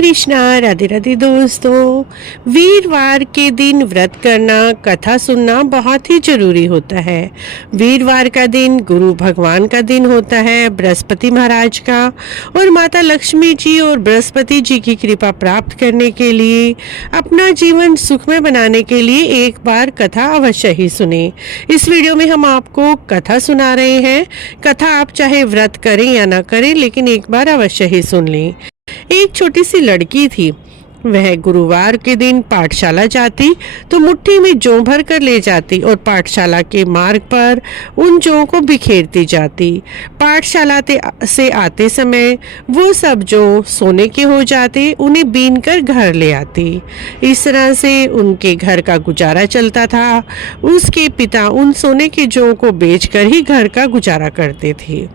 कृष्णा। राधे राधे दोस्तों। वीरवार के दिन व्रत करना, कथा सुनना बहुत ही जरूरी होता है। वीरवार का दिन गुरु भगवान का दिन होता है, बृहस्पति महाराज का। और माता लक्ष्मी जी और बृहस्पति जी की कृपा प्राप्त करने के लिए, अपना जीवन सुखमय बनाने के लिए एक बार कथा अवश्य ही सुने। इस वीडियो में हम आपको कथा सुना रहे हैं। कथा आप चाहे व्रत करें या ना करें, लेकिन एक बार अवश्य ही सुन लें। एक छोटी सी लड़की थी। वह गुरुवार के दिन पाठशाला जाती तो मुट्ठी में जौ भर कर ले जाती और पाठशाला के मार्ग पर उन जौ को बिखेरती जाती। पाठशाला से आते समय वो सब जौ सोने के हो जाते, उन्हें बीन कर घर ले आती। इस तरह से उनके घर का गुजारा चलता था। उसके पिता उन सोने के जौ को बेचकर ही घर का गुजारा करते थे।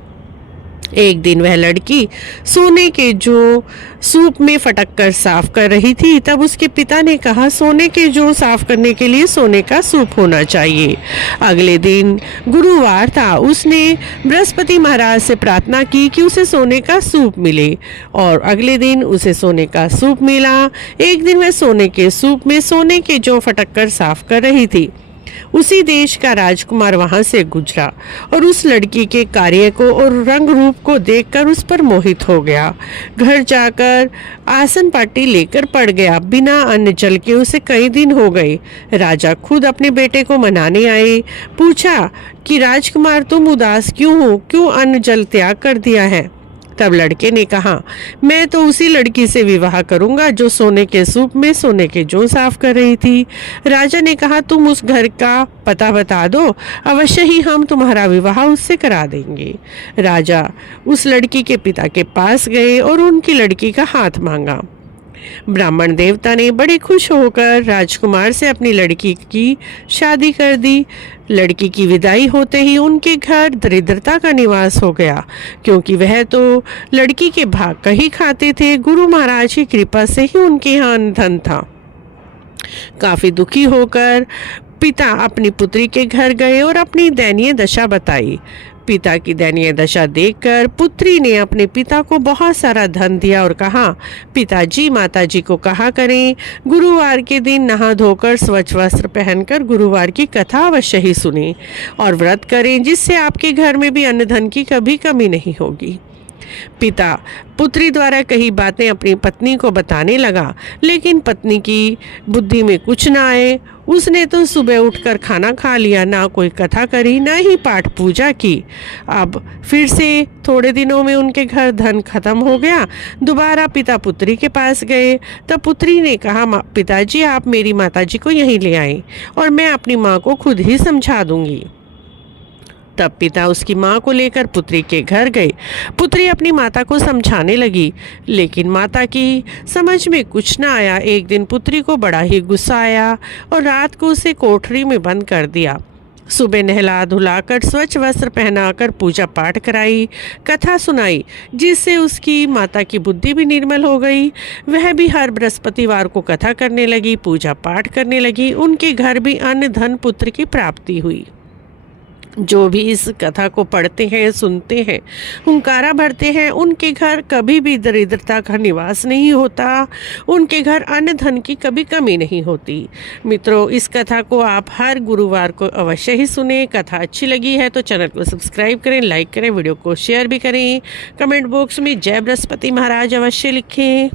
एक दिन वह लड़की सोने के जौ सूप में फटक कर साफ कर रही थी। तब उसके पिता ने कहा, सोने के जौ साफ करने के लिए सोने का सूप होना चाहिए। अगले दिन गुरुवार था। उसने बृहस्पति महाराज से प्रार्थना की कि उसे सोने का सूप मिले, और अगले दिन उसे सोने का सूप मिला। एक दिन वह सोने के सूप में सोने के जौ फटक कर साफ कर रही थी। उसी देश का राजकुमार वहां से गुजरा और उस लड़की के कार्य को और रंग रूप को देखकर उस पर मोहित हो गया। घर जाकर आसन पाटी लेकर पड़ गया। बिना अन्न जल के उसे कई दिन हो गए। राजा खुद अपने बेटे को मनाने आए। पूछा कि राजकुमार, तुम उदास क्यों हो? क्यों अन्न जल त्याग कर दिया है? तब लड़के ने कहा, मैं तो उसी लड़की से विवाह करूंगा जो सोने के सूप में सोने के जौ साफ कर रही थी। राजा ने कहा, तुम उस घर का पता बता दो, अवश्य ही हम तुम्हारा विवाह उससे करा देंगे। राजा उस लड़की के पिता के पास गए और उनकी लड़की का हाथ मांगा। ब्राह्मण देवता ने बड़े खुश होकर राजकुमार से अपनी लड़की की शादी कर दी। लड़की की विदाई होते ही उनके घर दरिद्रता का निवास हो गया, क्योंकि वह तो लड़की के भाग का ही खाते थे। गुरु महाराज की कृपा से ही उनके यहाँ धन था। काफी दुखी होकर पिता अपनी पुत्री के घर गए और अपनी दयनीय दशा बताई। पिता की दयनीय दशा देखकर पुत्री ने अपने पिता को बहुत सारा धन दिया और कहा, पिताजी माताजी को कहा करें, गुरुवार के दिन नहा धोकर स्वच्छ वस्त्र पहनकर गुरुवार की कथा अवश्य ही सुने और व्रत करें, जिससे आपके घर में भी अन्न धन की कभी कमी नहीं होगी। पिता पुत्री द्वारा कही बातें अपनी पत्नी को बताने लगा, लेकिन पत्नी की बुद्धि में कुछ ना आए। उसने तो सुबह उठकर खाना खा लिया, ना कोई कथा करी, ना ही पाठ पूजा की। अब फिर से थोड़े दिनों में उनके घर धन खत्म हो गया। दोबारा पिता पुत्री के पास गए। तब पुत्री ने कहा, पिताजी आप मेरी माताजी को यहीं ले आए और मैं अपनी माँ को खुद ही समझा दूंगी। तब पिता उसकी माँ को लेकर पुत्री के घर गए। पुत्री अपनी माता को समझाने लगी, लेकिन माता की समझ में कुछ ना आया। एक दिन पुत्री को बड़ा ही गुस्सा आया और रात को उसे कोठरी में बंद कर दिया। सुबह नहला धुलाकर स्वच्छ वस्त्र पहनाकर पूजा पाठ कराई, कथा सुनाई, जिससे उसकी माता की बुद्धि भी निर्मल हो गई। वह भी हर बृहस्पतिवार को कथा करने लगी, पूजा पाठ करने लगी। उनके घर भी अन्न धन पुत्र की प्राप्ति हुई। जो भी इस कथा को पढ़ते हैं, सुनते हैं, हुंकारा भरते हैं, उनके घर कभी भी दरिद्रता का निवास नहीं होता। उनके घर अन्न धन की कभी कमी नहीं होती। मित्रों, इस कथा को आप हर गुरुवार को अवश्य ही सुने। कथा अच्छी लगी है तो चैनल को सब्सक्राइब करें, लाइक करें, वीडियो को शेयर भी करें। कमेंट बॉक्स में जय बृहस्पति महाराज अवश्य लिखें।